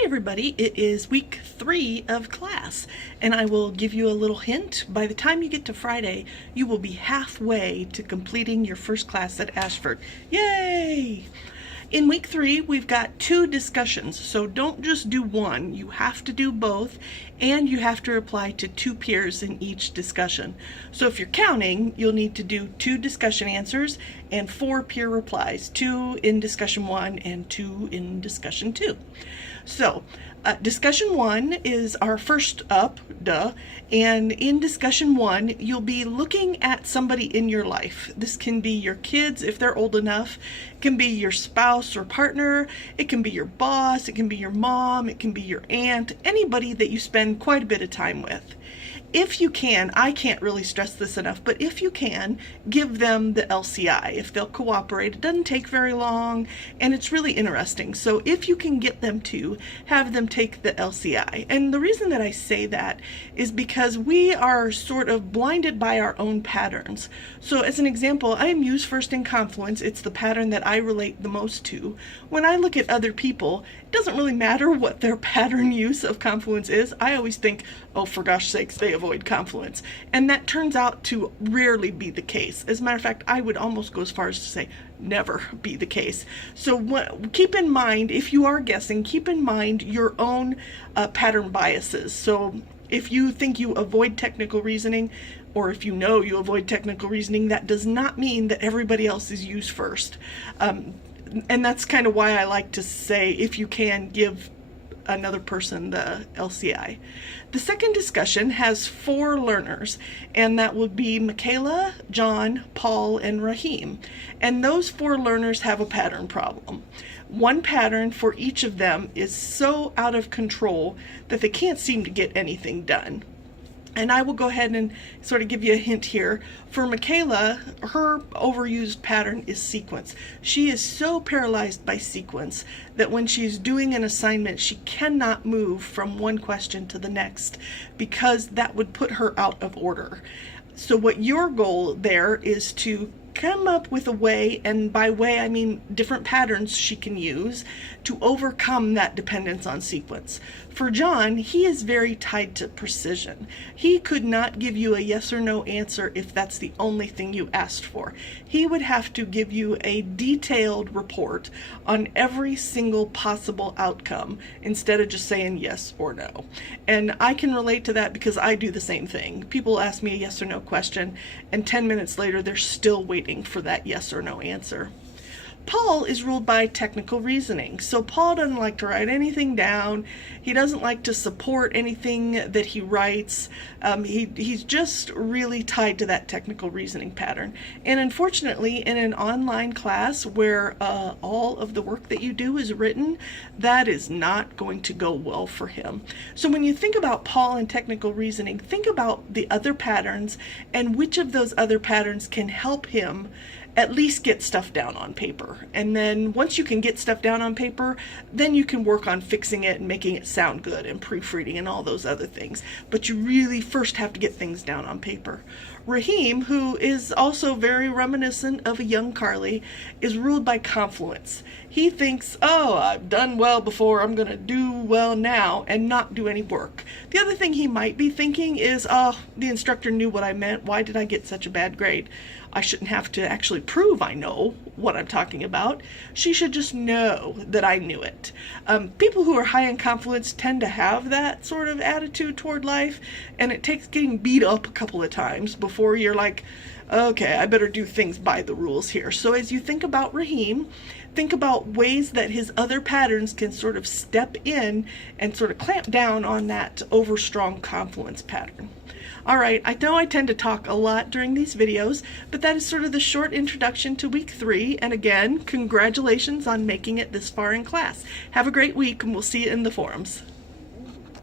Hi everybody, it is week 3 of class, and I will give you a little hint. By the time you get to Friday, you will be halfway to completing your first class at Ashford. Yay! In week 3, we've got 2 discussions, so don't just do one. You have to do both, and you have to reply to 2 peers in each discussion. So if you're counting, you'll need to do 2 discussion answers and 4 peer replies, 2 in discussion 1 and 2 in discussion 2. So, discussion 1 is our first up, and in discussion 1, you'll be looking at somebody in your life. This can be your kids if they're old enough, it can be your spouse or partner, it can be your boss, it can be your mom, it can be your aunt, anybody that you spend quite a bit of time with. If you can, I can't really stress this enough, but if you can, give them the LCI. If they'll cooperate, it doesn't take very long, and it's really interesting. So if you can get them to, have them take the LCI. And the reason that I say that is because we are sort of blinded by our own patterns. So as an example, I am used first in Confluence. It's the pattern that I relate the most to. When I look at other people, it doesn't really matter what their pattern use of Confluence is. I always think, oh, for gosh sakes, they avoid Confluence. And that turns out to rarely be the case. As a matter of fact, I would almost go as far as to say never be the case. So keep in mind, if you are guessing, keep in mind your own pattern biases. So if you think you avoid technical reasoning, or if you know you avoid technical reasoning, that does not mean that everybody else is used first. And that's kind of why I like to say, if you can, give another person the LCI. The second discussion has 4 learners, and that would be Michaela, John, Paul, and Raheem. And those 4 learners have a pattern problem. One pattern for each of them is so out of control that they can't seem to get anything done. And I will go ahead and sort of give you a hint here. For Michaela, her overused pattern is sequence. She is so paralyzed by sequence that when she's doing an assignment, she cannot move from one question to the next because that would put her out of order. So what your goal there is to come up with a way, and by way I mean different patterns she can use to overcome that dependence on sequence. For John, he is very tied to precision. He could not give you a yes or no answer if that's the only thing you asked for. He would have to give you a detailed report on every single possible outcome instead of just saying yes or no. And I can relate to that because I do the same thing. People ask me a yes or no question, and 10 minutes later they're still waiting for that yes or no answer. Paul is ruled by technical reasoning. So Paul doesn't like to write anything down. He doesn't like to support anything that he writes. He's just really tied to that technical reasoning pattern. And unfortunately, in an online class where all of the work that you do is written, that is not going to go well for him. So when you think about Paul and technical reasoning, think about the other patterns and which of those other patterns can help him at least get stuff down on paper. And then once you can get stuff down on paper, then you can work on fixing it and making it sound good and proofreading and all those other things. But you really first have to get things down on paper. Raheem, who is also very reminiscent of a young Carly, is ruled by confluence. He thinks, oh, I've done well before, I'm going to do well now, and not do any work. The other thing he might be thinking is, oh, the instructor knew what I meant. Why did I get such a bad grade? I shouldn't have to actually prove I know what I'm talking about. She should just know that I knew it. People who are high in confluence tend to have that sort of attitude toward life, and it takes getting beat up a couple of times before you're like, okay, I better do things by the rules here. So as you think about Raheem, think about ways that his other patterns can sort of step in and sort of clamp down on that overstrong confluence pattern. All right, I know I tend to talk a lot during these videos, but that is sort of the short introduction to week 3. And again, congratulations on making it this far in class. Have a great week, and we'll see you in the forums.